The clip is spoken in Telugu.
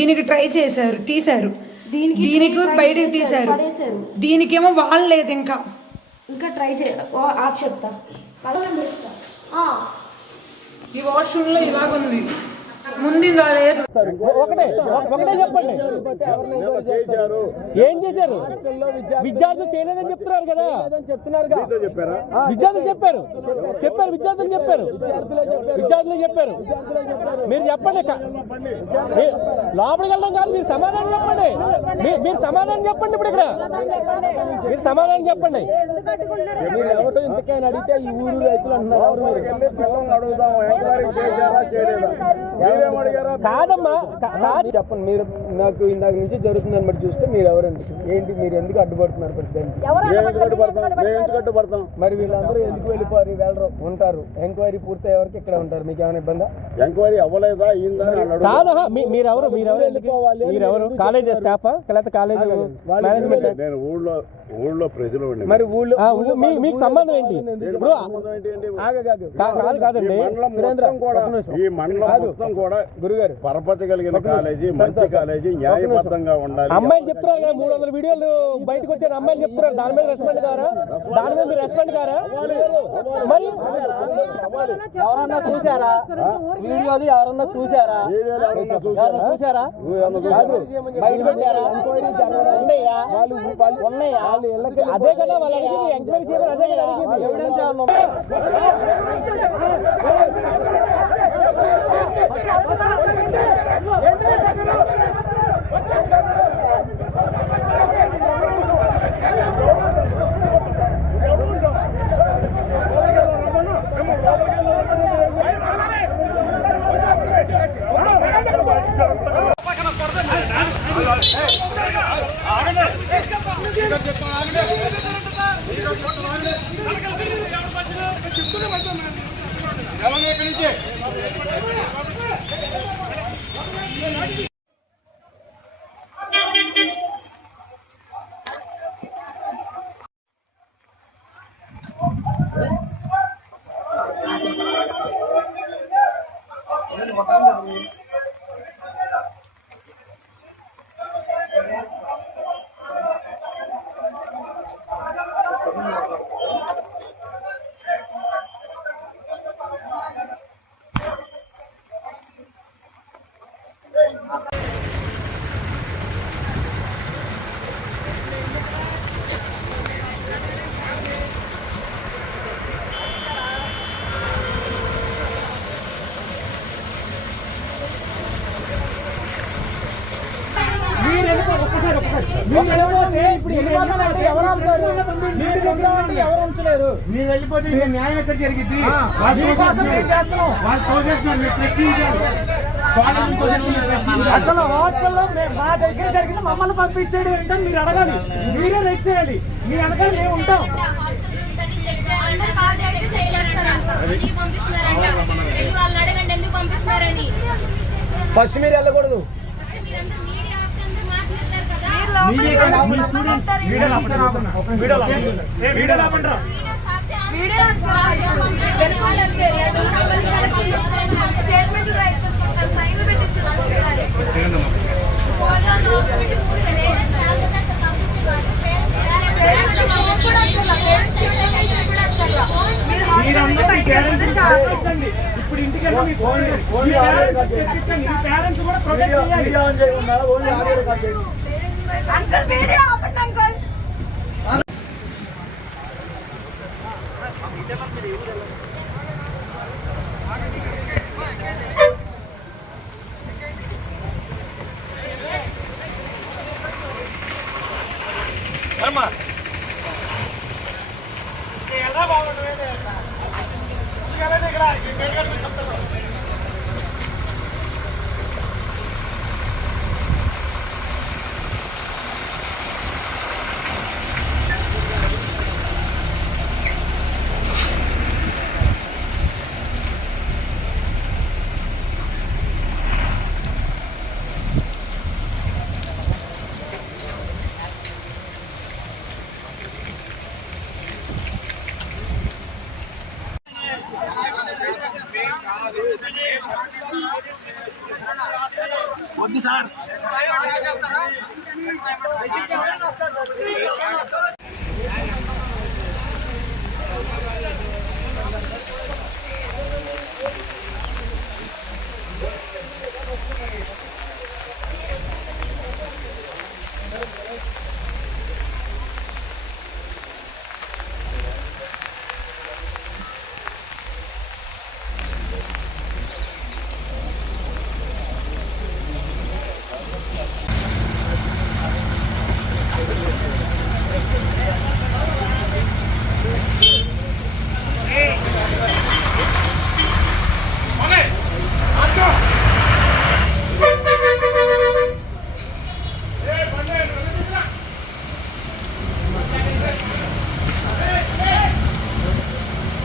దీనికి ట్రై చేశారు, తీశారు, దీనికి బయటకు తీశారు, దీనికేమో వాళ్ళు లేదు. ఇంకా ట్రై ఆప్ చెప్తా. ఈ వాష్రూమ్లో ఇలాగుంది, ముందు ఇలా లేదు. ఒకటే చెప్పండి, ఏం చేశారు? విద్యార్థులు చేయలేదని చెప్తున్నారు కదా, విద్యార్థులు చెప్పారు, విద్యార్థులు చెప్పారు. మీరు చెప్పండి, లోపలికి వెళ్ళడం కాదు, మీరు సమాధానం చెప్పండి, మీరు సమాధానం చెప్పండి. ఇప్పుడు ఇక్కడ మీరు సమాధానం చెప్పండి. మీరు ఎవరు ఇంతకైనా అడిగితే ఈ ఊరు రైతులు అంటున్నారు. కాదమ్మా, కాదు చెప్పండి. మీరు నాకు ఇందాక నుంచి జరుగుతుందని బట్టి చూస్తే మీరు ఎవరెందుకు ఏంటి, మీరు ఎందుకు అడ్డుపడుతున్నారు? మరి వీళ్ళందరూ ఎందుకు వెళ్ళరు ఉంటారు? ఎంక్వైరీ పూర్తి ఎవరికి ఇక్కడ ఉంటారు? మీకు ఏమైనా ఇబ్బంది? ఎంక్వైరీ అవ్వలేదా? కాదా, మీరెవరు వెళ్ళిపోవాలి? మీరెవరు? కాలేజ్ స్టాఫా లేకపోతే కాలేజ్ మేనేజ్మెంట్? నేను ఊళ్ళో ప్రజలు. మరి ఊళ్ళో మీకు సంబంధం ఏంటి? ఇప్పుడు కాదండి, ఈ మండలం మొత్తం కూడా గురుగారు పరపతి కలిగిన కాలేజీ, మంచి కాలేజీ, న్యాయబద్ధంగా ఉండాలి. అమ్మాయిలు చెప్తున్నారు 300 వీడియోలు బయటకు వచ్చారు, అమ్మాయిలు చెప్తున్నారు. దాని మీద రెస్పాండ్ కారా? మరి ఎవరన్నా చూసారా వీడియోలు? ఎవరన్నా చూసారా? బయట పెట్టారా? ఉన్నాయా? అదే కదా వాళ్ళు అడిగింది, ఎంక్వైరీ చేయమని అదే కదా అడిగింది. ఎవిడెన్స్ మీరు వెళ్ళిపోతే న్యాయం ఎక్కడ జరిగింది? అసలు హాస్టల్లో మా దగ్గర జరిగిన మమ్మల్ని పంపించేది ఏంటని మీరు అడగాలి, మీరే రైట్ చేయాలి. మీ వెనకాల మేము ఉంటాం. ఫస్ట్ మీరు వెళ్ళకూడదు. ఇప్పుడు ఇంటికి పేరెంట్స్ కూడా ప్రొటెక్ట్ చేయాలి. అంకుల్ వీడియో ఆపండి అంకుల్. వద్దు సార్. చేస్తారా